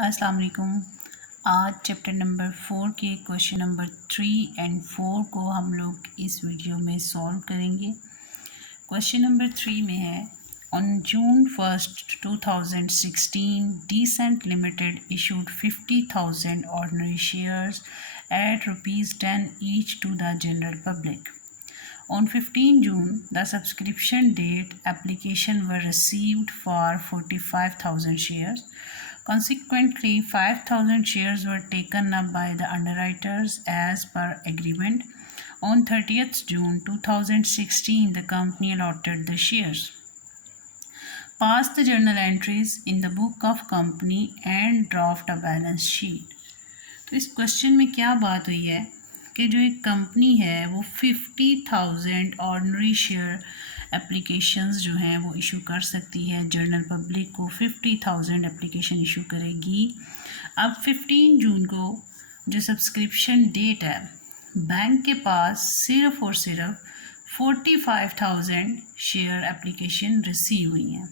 अस्सलाम वालेकुम। आज चैप्टर नंबर 4 के क्वेश्चन नंबर 3 एंड 4 को हम लोग इस वीडियो में सॉल्व करेंगे। क्वेश्चन नंबर 3 में है, on June 1st 2016 decent limited issued 50,000 ordinary shares at ₹10 each to the general public. On 15 June, the subscription date application were received for 45,000 shares. Consequently, 5,000 shares were taken up by the underwriters as per agreement. On 30th June 2016, the company allotted the shares. Pass the journal entries in the book of company and draft a balance sheet. तो इस question में क्या बात हुई है कि जो एक कंपनी है वो 50,000 ऑर्डिनरी शेयर एप्लीकेशंस जो हैं वो इशू कर सकती है। जनरल पब्लिक को 50,000 एप्लीकेशन इशू करेगी। अब 15 जून को जो सब्सक्रिप्शन डेट है, बैंक के पास सिर्फ़ और सिर्फ 45,000 शेयर एप्लीकेशन रिसीव हुई हैं।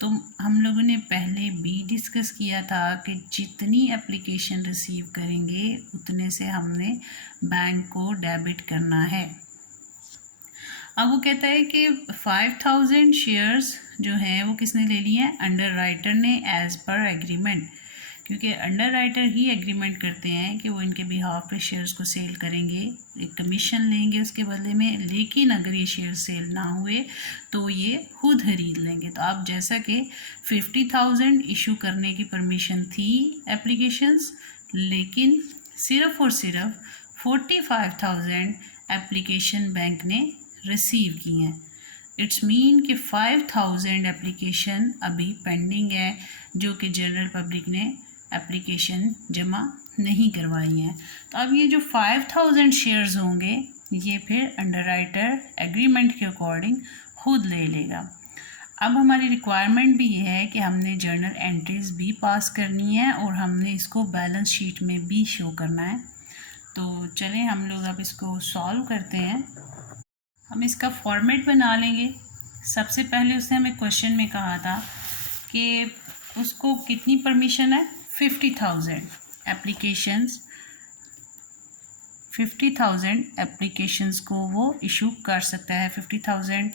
तो हम लोगों ने पहले भी डिस्कस किया था कि जितनी एप्लीकेशन रिसीव करेंगे उतने से हमने बैंक को डेबिट करना है। अब वो कहता है कि 5,000 शेयर्स जो हैं वो किसने ले लिए हैं? अंडर राइटर ने एज़ पर एग्रीमेंट, क्योंकि अंडर राइटर ही एग्रीमेंट करते हैं कि वो इनके बिहाफ पे शेयर्स को सेल करेंगे, एक कमीशन लेंगे उसके बदले में। लेकिन अगर ये शेयर सेल ना हुए तो ये खुद खरीद लेंगे। तो अब जैसा कि 50,000 इशू करने की परमिशन थी एप्लीकेशंस, लेकिन सिर्फ़ और सिर्फ 45,000 एप्लीकेशन बैंक ने रिसीव की हैं। इट्स मीन कि 5,000 एप्लीकेशन अभी पेंडिंग है जो कि जनरल पब्लिक ने एप्लीकेशन जमा नहीं करवाई हैं। तो अब ये जो 5,000 शेयर्स होंगे ये फिर अंडरराइटर एग्रीमेंट के अकॉर्डिंग खुद ले लेगा। अब हमारी रिक्वायरमेंट भी ये है कि हमने जर्नल एंट्रीज भी पास करनी है और हमने इसको बैलेंस शीट में भी शो करना है। तो चलें हम लोग अब इसको सॉल्व करते हैं। हम इसका फॉर्मेट बना लेंगे। सबसे पहले उसने हमें क्वेश्चन में कहा था कि उसको कितनी परमिशन है? 50,000 एप्लीकेशंस, 50,000 एप्लीकेशंस को वो इशू कर सकता है। 50,000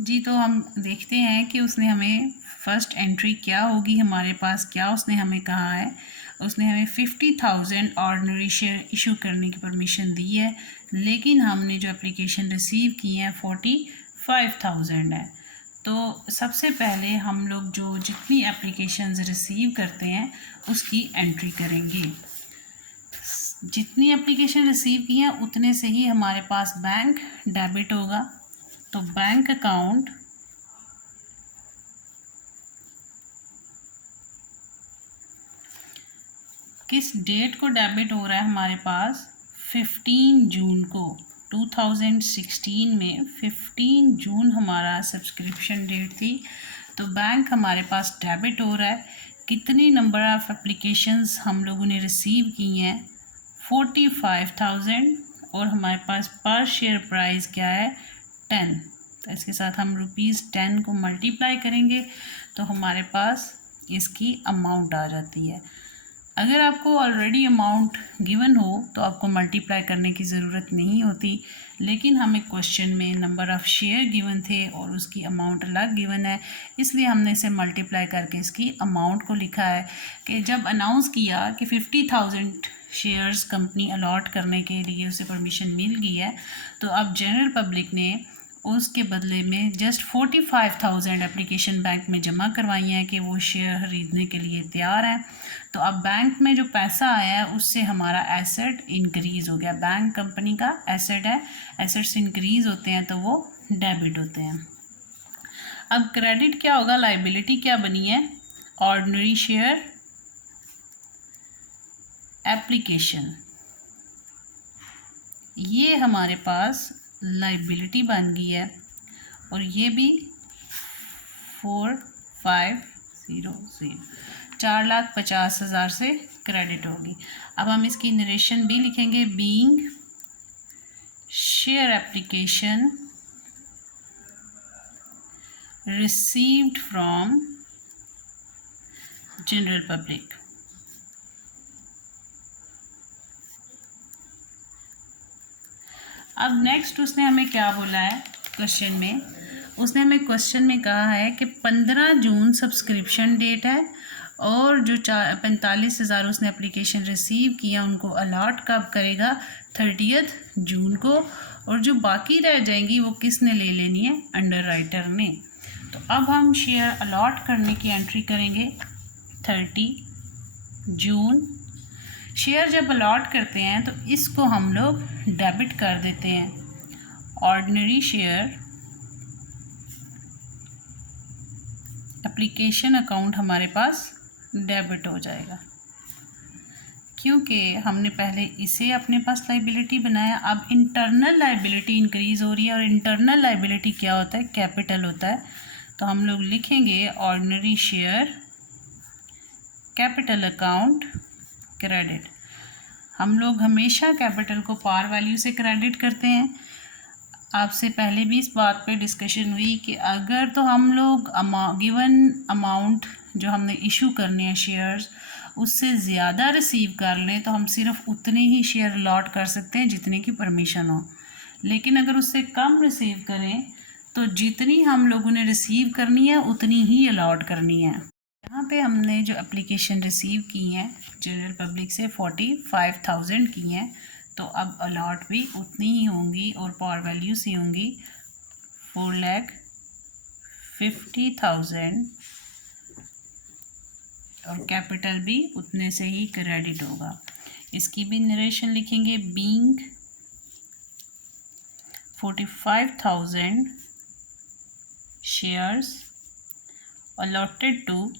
जी। तो हम देखते हैं कि उसने हमें फर्स्ट एंट्री क्या होगी हमारे पास, क्या उसने हमें कहा है। उसने हमें 50,000 ऑर्डिनरी शेयर इशू करने की परमिशन दी है, लेकिन हमने जो एप्लीकेशन रिसीव की हैं 45,000 है। तो सबसे पहले हम लोग जो जितनी एप्लीकेशंस रिसीव करते हैं उसकी एंट्री करेंगे। जितनी एप्लीकेशन रिसीव की हैं उतने से ही हमारे पास बैंक डेबिट होगा। तो बैंक अकाउंट किस डेट को डेबिट हो रहा है हमारे पास? 15 जून को। 2016 में 15 जून हमारा सब्सक्रिप्शन डेट थी। तो बैंक हमारे पास डेबिट हो रहा है। कितनी नंबर ऑफ़ एप्लीकेशंस हम लोगों ने रिसीव की हैं? 45,000। और हमारे पास पर शेयर प्राइस क्या है? 10। तो इसके साथ हम ₹10 को मल्टीप्लाई करेंगे तो हमारे पास इसकी अमाउंट आ जाती है। अगर आपको ऑलरेडी अमाउंट गिवन हो तो आपको मल्टीप्लाई करने की ज़रूरत नहीं होती, लेकिन हमें क्वेश्चन में नंबर ऑफ़ शेयर गिवन थे और उसकी अमाउंट अलग गिवन है, इसलिए हमने इसे मल्टीप्लाई करके इसकी अमाउंट को लिखा है। कि जब अनाउंस किया कि 50,000 शेयर्स कंपनी अलॉट करने के लिए उसे परमिशन मिल गई है, तो अब जनरल पब्लिक ने उसके बदले में जस्ट 45,000 एप्लीकेशन बैंक में जमा करवाई हैं कि वो शेयर ख़रीदने के लिए तैयार हैं। तो अब बैंक में जो पैसा आया है उससे हमारा एसेट इंक्रीज़ हो गया। बैंक कंपनी का एसेट है, एसेट्स इंक्रीज़ होते हैं तो वो डेबिट होते हैं। अब क्रेडिट क्या होगा? लाइबिलिटी क्या बनी है? ऑर्डिनरी शेयर एप्लीकेशन, ये हमारे पास लाइबिलिटी बन गई है और ये भी 4,500 4,50,000 से क्रेडिट होगी। अब हम इसकी नरेशन भी लिखेंगे। Being share application received from general public. अब नेक्स्ट उसने हमें क्या बोला है क्वेश्चन में, उसने हमें क्वेश्चन में कहा है कि 15 जून सब्सक्रिप्शन डेट है और जो 45,000 उसने एप्लीकेशन रिसीव किया उनको अलॉट कब करेगा, 30 जून को, और जो बाकी रह जाएंगी वो किसने ले लेनी है, अंडर राइटर ने। तो अब हम शेयर अलॉट करने की एंट्री करेंगे 30 जून। शेयर जब अलॉट करते हैं तो इसको हम लोग डेबिट कर देते हैं, ऑर्डिनरी शेयर एप्लीकेशन अकाउंट हमारे पास डेबिट हो जाएगा, क्योंकि हमने पहले इसे अपने पास लाइबिलिटी बनाया। अब इंटरनल लाइबिलिटी इंक्रीज़ हो रही है और इंटरनल लाइबिलिटी क्या होता है, कैपिटल होता है। तो हम लोग लिखेंगे ordinary share capital account credit. हम लोग हमेशा कैपिटल को पार वैल्यू से क्रेडिट करते हैं। आपसे पहले भी इस बात पे डिस्कशन हुई कि अगर तो हम लोग गिवन अमाउंट जो हमने इशू करने हैं शेयर्स उससे ज़्यादा रिसीव कर लें तो हम सिर्फ उतने ही शेयर अलॉट कर सकते हैं जितने की परमिशन हो, लेकिन अगर उससे कम रिसीव करें तो जितनी हम लोगों ने रिसीव करनी है उतनी ही अलॉट करनी है। यहाँ पे हमने जो एप्लीकेशन रिसीव की हैं जनरल पब्लिक से 45,000 की हैं, तो अब अलॉट भी उतनी ही होंगी और पावर वैल्यू से होंगी 4,50,000 और कैपिटल भी उतने से ही क्रेडिट होगा। इसकी भी नरेशन लिखेंगे, being 45,000 shares allotted to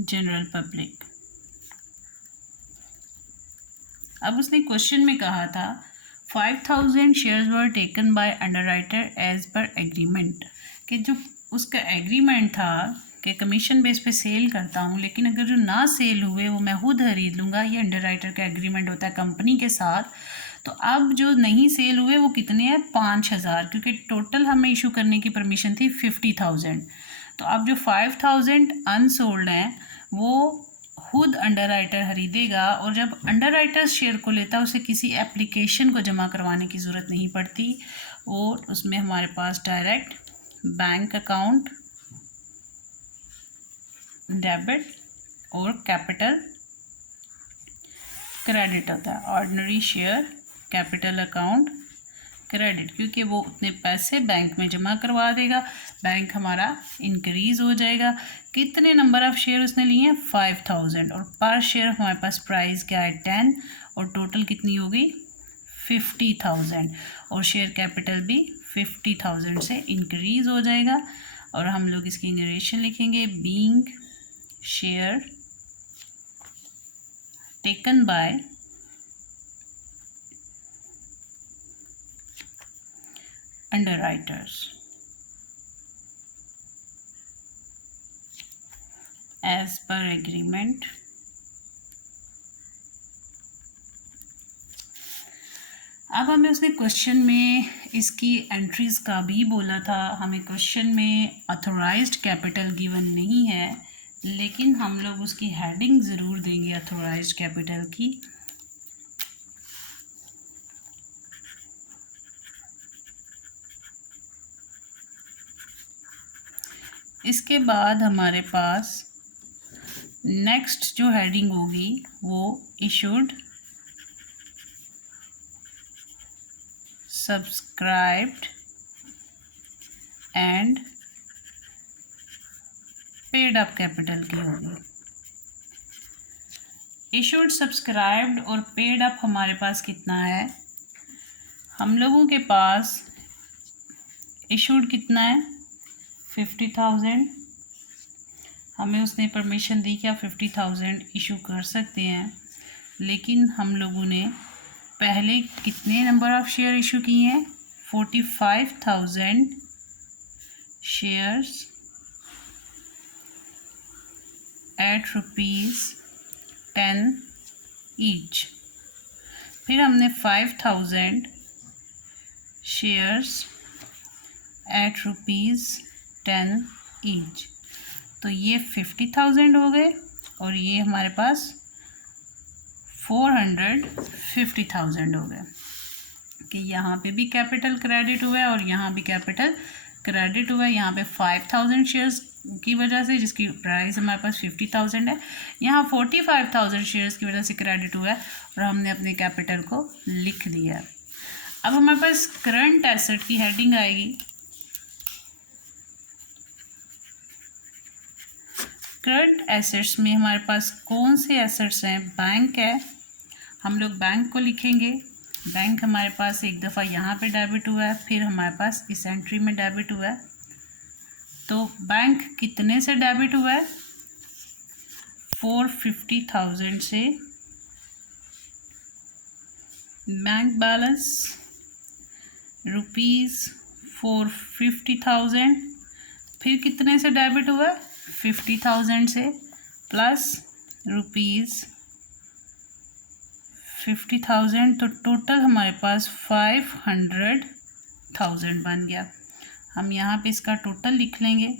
general public. अब उसने क्वेश्चन में कहा था 5,000 shares were taken by underwriter as per agreement, कि जो उसका एग्रीमेंट था कि कमीशन बेस पे सेल करता हूँ, लेकिन अगर जो ना सेल हुए वो मैं खुद खरीद लूँगा, ये अंडरराइटर का एग्रीमेंट होता है कंपनी के साथ। तो अब जो नहीं सेल हुए वो कितने हैं, 5,000, क्योंकि टोटल हमें इशू करने की परमिशन थी 50,000। तो अब जो 5,000 अनसोल्ड हैं वो खुद अंडरराइटर खरीदेगा, और जब अंडरराइटर शेयर को लेता है उसे किसी एप्लीकेशन को जमा करवाने की ज़रूरत नहीं पड़ती, और उसमें हमारे पास डायरेक्ट बैंक अकाउंट डेबिट और कैपिटल क्रेडिट होता है, ordinary share capital account credit, क्योंकि वो उतने पैसे बैंक में जमा करवा देगा, बैंक हमारा इंक्रीज़ हो जाएगा। कितने नंबर ऑफ़ शेयर उसने लिए हैं, 5,000, और पर शेयर हमारे पास प्राइस क्या है, 10, और टोटल कितनी होगी 50,000, और शेयर कैपिटल भी 50,000 से इंक्रीज़ हो जाएगा। और हम लोग इसकी नरेशन लिखेंगे, being share taken by underwriters as per agreement। अब हमें उसने क्वेश्चन में इसकी एंट्रीज का भी बोला था। हमें क्वेश्चन में अथोराइज्ड कैपिटल गिवन नहीं है, लेकिन हम लोग उसकी हेडिंग ज़रूर देंगे अथोराइज्ड कैपिटल की। इसके बाद हमारे पास नेक्स्ट जो हेडिंग होगी वो issued subscribed and paid up capital की होगी। इशूड, सब्सक्राइब्ड और पेड अप हमारे पास कितना है, हम लोगों के पास इशूड कितना है 50,000। हमें उसने परमिशन दी कि आप 50,000 इशू कर सकते हैं, लेकिन हम लोगों ने पहले कितने नंबर ऑफ़ शेयर इशू किए हैं, 45,000 शेयर्स एट ₹10 ईच। फिर हमने 5,000 शेयर्स एट ₹10 ईच। तो ये 50,000 हो गए और ये हमारे पास 450,000 हो गए कि यहाँ पे भी कैपिटल क्रेडिट हुआ है और यहाँ भी कैपिटल क्रेडिट हुआ है। यहाँ पे 5,000 शेयर्स की वजह से, जिसकी प्राइस हमारे पास 50,000 है, यहाँ 45,000 शेयर्स की वजह से क्रेडिट हुआ है और हमने अपने कैपिटल को लिख दिया है। अब हमारे पास करंट एसेट की हेडिंग आएगी। करंट एसेट्स में हमारे पास कौन से एसेट्स हैं? बैंक है, हम लोग बैंक को लिखेंगे। बैंक हमारे पास एक दफ़ा यहाँ पे डेबिट हुआ है, फिर हमारे पास इस एंट्री में डेबिट हुआ है। तो बैंक कितने से डेबिट हुआ है? 450,000 से बैंक बैलेंस ₹450,000। फिर कितने से डेबिट हुआ है? 50,000 से प्लस ₹50,000, तो टोटल हमारे पास 500,000 बन गया। हम यहाँ पे इसका टोटल लिख लेंगे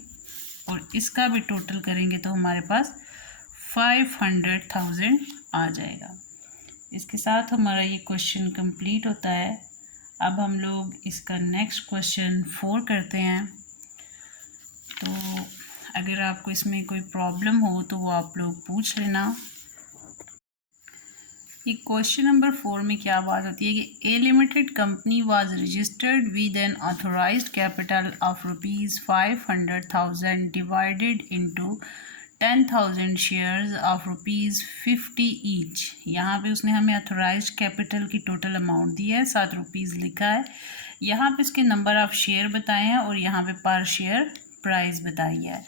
और इसका भी टोटल करेंगे तो हमारे पास 500,000 आ जाएगा। इसके साथ हमारा ये क्वेश्चन कंप्लीट होता है। अब हम लोग इसका नेक्स्ट क्वेश्चन 4 करते हैं। तो अगर आपको इसमें कोई प्रॉब्लम हो तो वो आप लोग पूछ लेना। ये क्वेश्चन नंबर 4 में क्या बात होती है कि a limited company was registered with an authorised capital of ₹500,000 divided into 10,000 shares of ₹50 each. यहाँ पे उसने हमें ऑथोराइज्ड कैपिटल की टोटल अमाउंट दी है, ₹7 लिखा है। यहाँ पे उसके नंबर ऑफ शेयर बताए हैं और यहाँ पे पर शेयर प्राइस बताई है।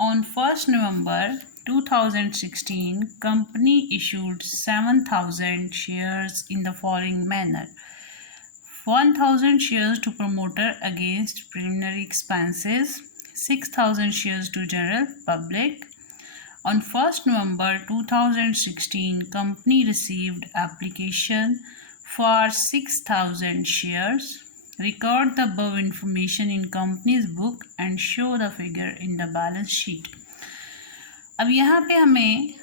On 1 November 2016, company issued 7,000 shares in the following manner: 1,000 shares to promoter against preliminary expenses, 6,000 shares to general public. On 1 November 2016, company received application for 6,000 shares. Record the above information in company's book and show the figure in the balance sheet. अब यहाँ पे हमें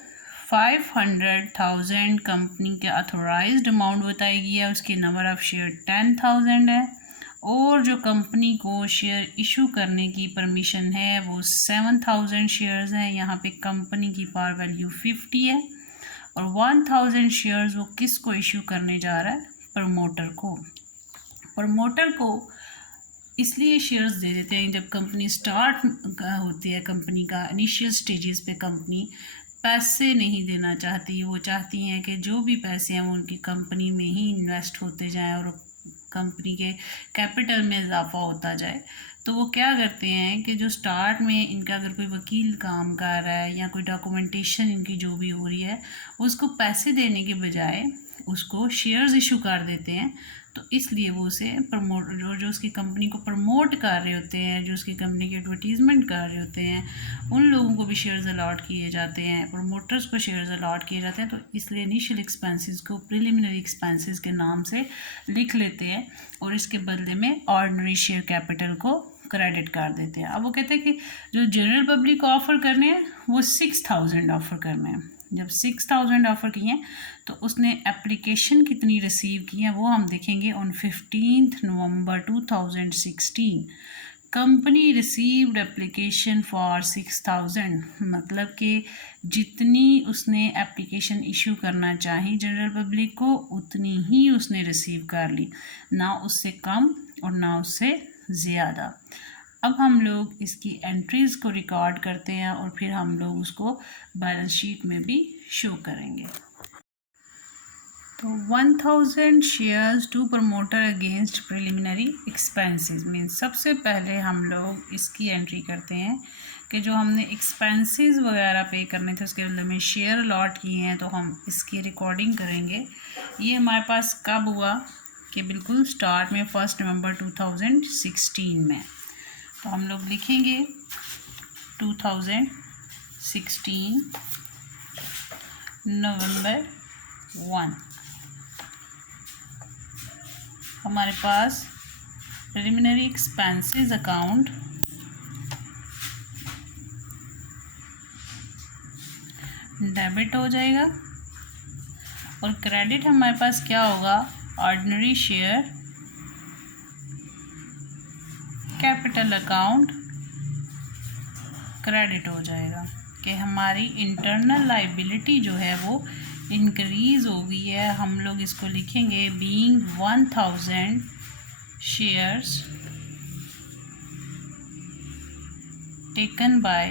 500,000 company के authorised amount बताई गई है, उसके number of share 10,000 है और जो कंपनी को शेयर इशू करने की परमिशन है वो 7,000 शेयर्स हैं। यहाँ पे कंपनी की पार वैल्यू 50 है और 1,000 शेयर्स वो किस को इशू करने जा रहा है? प्रमोटर को। प्रमोटर को इसलिए शेयर्स दे देते हैं जब कंपनी स्टार्ट होती है, कंपनी का इनिशियल स्टेजेस पे कंपनी पैसे नहीं देना चाहती। वो चाहती हैं कि जो भी पैसे हैं वो उनकी कंपनी में ही इन्वेस्ट होते जाएं और कंपनी के कैपिटल में इजाफा होता जाए। तो वो क्या करते हैं कि जो स्टार्ट में इनका अगर कोई वकील काम कर रहा है या कोई डॉक्यूमेंटेशन इनकी जो भी हो रही है, उसको पैसे देने के बजाय उसको शेयर्स इशू कर देते हैं। तो इसलिए वो उसे प्रमोट जो उसकी कंपनी को प्रमोट कर रहे होते हैं, जो उसकी कंपनी की एडवर्टीज़मेंट कर रहे होते हैं, उन लोगों को भी शेयर्स अलॉट किए जाते हैं, प्रमोटर्स को शेयर्स अलॉट किए जाते हैं। तो इसलिए इनिशियल एक्सपेंसेस को प्रिलिमिनरी एक्सपेंसेस के नाम से लिख लेते हैं और इसके बदले में ऑर्डिनरी शेयर कैपिटल को क्रेडिट कर देते हैं। अब वो कहते हैं कि जो जनरल पब्लिक को ऑफ़र करने हैं वो 6,000 ऑफ़र करने हैं। जब 6,000 ऑफ़र किए हैं तो उसने एप्लीकेशन कितनी रिसीव की हैं वो हम देखेंगे। On 15 November 2016 company received application for 6,000, मतलब कि जितनी उसने एप्लीकेशन इशू करना चाही जनरल पब्लिक को उतनी ही उसने रिसीव कर ली, ना उससे कम और ना उससे ज़्यादा। अब हम लोग इसकी एंट्रीज़ को रिकॉर्ड करते हैं और फिर हम लोग उसको बैलेंस शीट में भी शो करेंगे। तो 1,000 shares to promoter against preliminary expenses means सबसे पहले हम लोग इसकी एंट्री करते हैं कि जो हमने एक्सपेंसेस वगैरह पे करने थे उसके बदले में शेयर अलॉट किए हैं, तो हम इसकी रिकॉर्डिंग करेंगे। ये हमारे पास कब हुआ कि बिल्कुल स्टार्ट में 1 नवंबर 2016 में। तो हम लोग लिखेंगे 2016 नवंबर 1 हमारे पास प्रिलिमिनरी एक्सपेंसेस अकाउंट डेबिट हो जाएगा। और क्रेडिट हमारे पास क्या होगा, ordinary share capital account credit हो जाएगा कि हमारी इंटरनल लाइबिलिटी जो है वो इंक्रीज हो गई है। हम लोग इसको लिखेंगे being 1000 shares taken by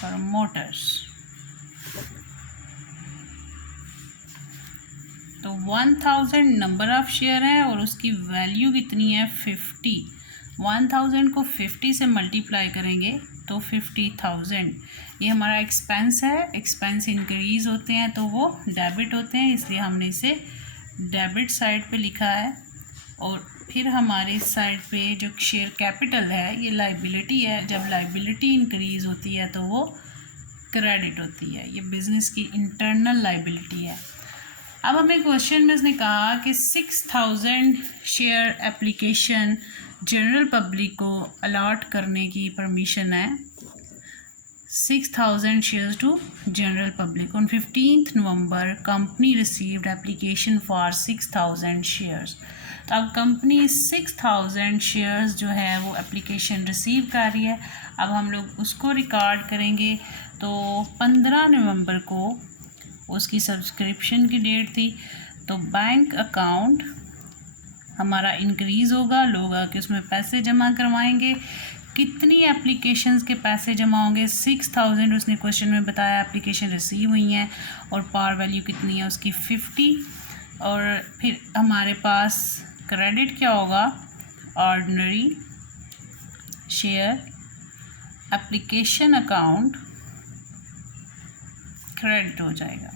promoters. तो 1000 नंबर ऑफ शेयर है और उसकी वैल्यू कितनी है 50। 1000 को 50 से मल्टीप्लाई करेंगे तो 50,000। ये हमारा एक्सपेंस है, एक्सपेंस इंक्रीज होते हैं तो वो डेबिट होते हैं, इसलिए हमने इसे डेबिट साइड पे लिखा है। और फिर हमारे साइड पे जो शेयर कैपिटल है ये लाइबिलिटी है, जब लाइबिलिटी इंक्रीज होती है तो वो क्रेडिट होती है। ये बिजनेस की इंटरनल लाइबिलिटी है। अब हमें क्वेश्चन में उसने कहा कि 6000 शेयर एप्लीकेशन जनरल पब्लिक को अलॉट करने की परमिशन है। 6000 shares to general public. On 15 November company received application for 6000 shares. तो अब कंपनी 6000 शेयर्स जो है वो एप्लीकेशन रिसीव कर रही है। अब हम लोग उसको रिकॉर्ड करेंगे। तो 15 नवंबर को उसकी सब्सक्रिप्शन की डेट थी, तो बैंक अकाउंट हमारा इंक्रीज़ होगा, लोग आके उसमें पैसे जमा करवाएंगे। कितनी एप्लीकेशंस के पैसे जमा होंगे, 6000 उसने क्वेश्चन में बताया एप्लीकेशन रिसीव हुई हैं और पार वैल्यू कितनी है उसकी 50। और फिर हमारे पास क्रेडिट क्या होगा, ordinary share application account credit हो जाएगा।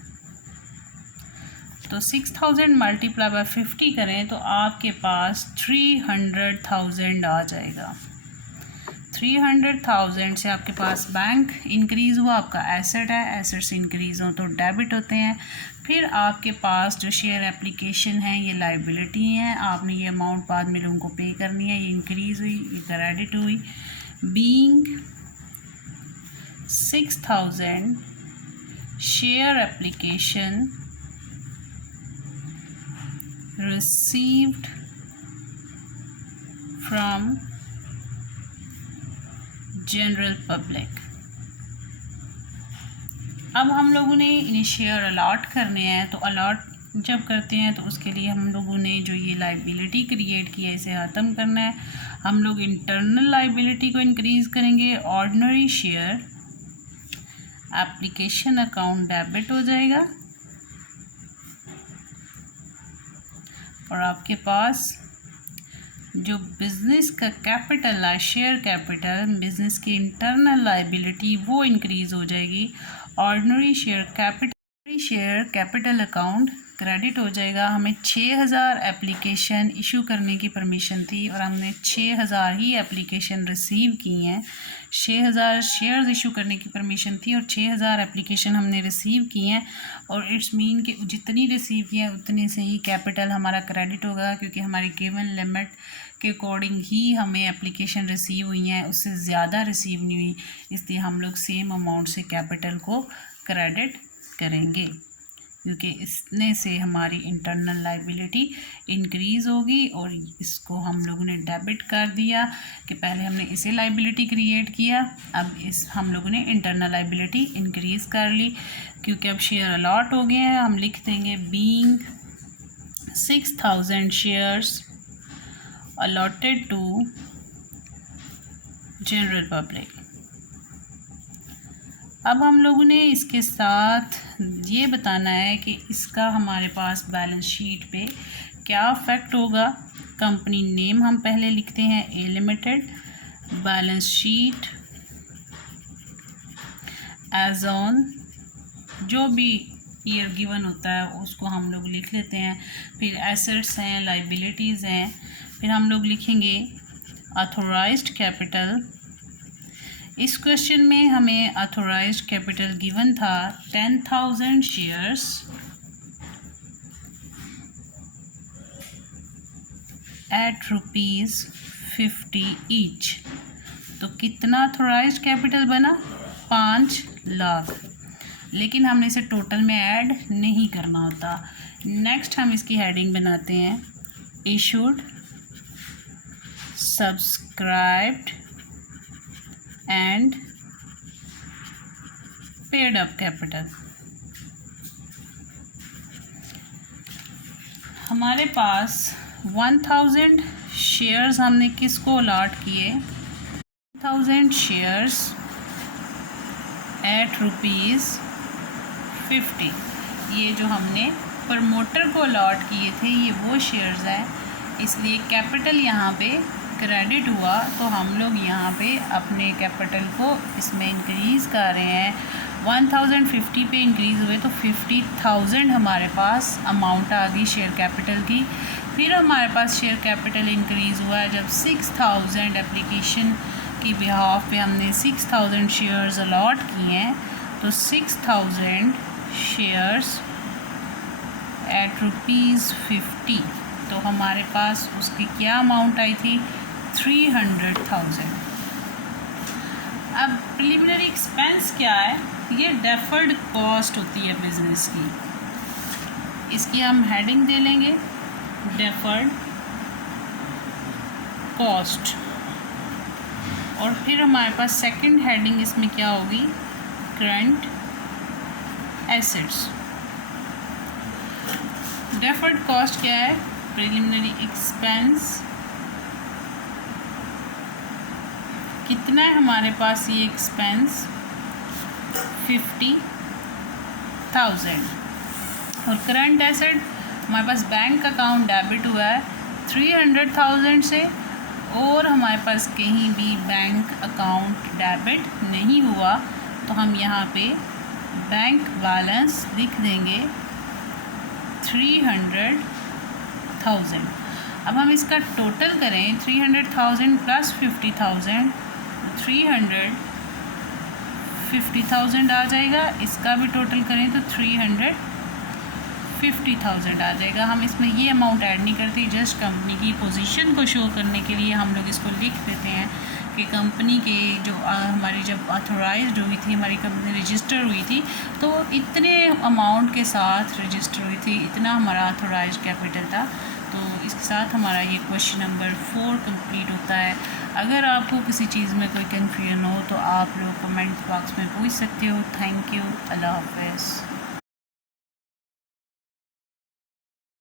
तो 6000 मल्टीप्लाई बाय 50 करें तो आपके पास 300,000 आ जाएगा। 300,000 से आपके पास बैंक इंक्रीज़ हुआ, आपका एसेट है, एसेट्स इंक्रीज़ हो तो डेबिट होते हैं। फिर आपके पास जो शेयर एप्लीकेशन है ये लाइबिलिटी है, आपने ये अमाउंट बाद में लोगों को पे करनी है, ये इंक्रीज़ हुई, ये क्रेडिट हुई। Being 6000 share application received from general public. अब हम लोगों ने इन्हें शेयर अलॉट करने हैं, तो अलॉट जब करते हैं तो उसके लिए हम लोगों ने जो ये लाइबिलिटी क्रिएट की है इसे ख़त्म करना है। हम लोग इंटरनल लाइबिलिटी को इंक्रीज़ करेंगे, ordinary share application account debit हो जाएगा और आपके पास जो बिज़नेस का कैपिटल है, शेयर कैपिटल, बिज़नेस की इंटरनल लाइबिलिटी वो इंक्रीज़ हो जाएगी। Ordinary share capital account credit हो जाएगा। हमें 6000 एप्लीकेशन इशू करने की परमिशन थी और हमने 6000 ही एप्लीकेशन रिसीव की हैं। 6000 शेयर्स इशू करने की परमिशन थी और 6000 एप्लीकेशन हमने रिसीव की हैं। और इट्स मीन कि जितनी रिसीव की हैं उतने से ही कैपिटल हमारा क्रेडिट होगा, क्योंकि हमारी गिवन लिमिट के अकॉर्डिंग ही हमें एप्लीकेशन रिसीव हुई हैं, उससे ज़्यादा रिसीव नहीं हुई, इसलिए हम लोग सेम अमाउंट से कैपिटल को क्रेडिट करेंगे, क्योंकि इसने से हमारी इंटरनल लाइबिलिटी इंक्रीज़ होगी। और इसको हम लोगों ने डेबिट कर दिया कि पहले हमने इसे लाइबिलिटी क्रिएट किया, अब हम लोगों ने इंटरनल लाइबिलिटी इंक्रीज़ कर ली। क्योंकि अब शेयर अलॉट हो गए हैं, हम लिख देंगे being 6000 shares allotted to general public. अब हम लोगों ने इसके साथ ये बताना है कि इसका हमारे पास बैलेंस शीट पे क्या इफ़ेक्ट होगा। कंपनी नेम हम पहले लिखते हैं A limited, balance sheet as on, जो भी ईयर गिवन होता है उसको हम लोग लिख लेते हैं। फिर एसेट्स हैं, लाइबिलिटीज़ हैं, फिर हम लोग लिखेंगे ऑथोराइज्ड कैपिटल। इस क्वेश्चन में हमें ऑथोराइज्ड कैपिटल गिवन था 10,000 शेयर्स एट ₹50 ईच। तो कितना ऑथोराइज्ड कैपिटल बना, 5 लाख, लेकिन हमने इसे टोटल में ऐड नहीं करना होता। नेक्स्ट हम इसकी हेडिंग बनाते हैं issued, subscribed and paid up capital. हमारे पास 1000 शेयर्स हमने किसको अलॉट किए, 1000 शेयर्स एट ₹50। ये जो हमने प्रमोटर को अलॉट किए थे ये वो शेयर्स हैं, इसलिए कैपिटल यहाँ पे क्रेडिट हुआ, तो हम लोग यहाँ पे अपने कैपिटल को इसमें इंक्रीज़ कर रहे हैं। 1050 पे इंक्रीज़ हुए तो 50,000 हमारे पास अमाउंट आ गई शेयर कैपिटल की। फिर हमारे पास शेयर कैपिटल इंक्रीज़ हुआ है जब 6000 एप्लीकेशन की बिहाफ पे हमने 6000 शेयर्स अलॉट किए हैं, तो 6000 शेयर्स एट ₹50, तो हमारे पास उसकी क्या अमाउंट आई थी, 300,000। अब प्रिलिमिनरी एक्सपेंस क्या है, ये डेफर्ड कॉस्ट होती है बिजनेस की। इसकी हम हेडिंग दे लेंगे डेफर्ड कॉस्ट, और फिर हमारे पास सेकंड हेडिंग इसमें क्या होगी, करंट एसेट्स। डेफर्ड कॉस्ट क्या है, प्रिलिमिनरी एक्सपेंस कितना है हमारे पास, ये एक्सपेंस 50,000। और करंट एसेट हमारे पास बैंक अकाउंट डेबिट हुआ है 300,000 से, और हमारे पास कहीं भी बैंक अकाउंट डेबिट नहीं हुआ, तो हम यहाँ पे बैंक बैलेंस लिख देंगे 300,000। अब हम इसका टोटल करें 300,000 प्लस 50,000, 350,000 आ जाएगा। इसका भी टोटल करें तो 350,000 आ जाएगा। हम इसमें ये अमाउंट ऐड नहीं करते, जस्ट कंपनी की पोजीशन को शो करने के लिए हम लोग इसको लिख देते हैं कि कंपनी के जो हमारी जब ऑथोराइज्ड हुई थी, हमारी कंपनी रजिस्टर हुई थी, तो इतने अमाउंट के साथ रजिस्टर हुई थी, इतना हमारा ऑथोराइज्ड कैपिटल था। तो इसके साथ हमारा ये क्वेश्चन नंबर 4 कंप्लीट होता है। अगर आपको किसी चीज़ में कोई कन्फ्यूजन हो तो आप लोग कमेंट बॉक्स में पूछ सकते हो। थैंक यू, अल्लाह हाफ़िज़।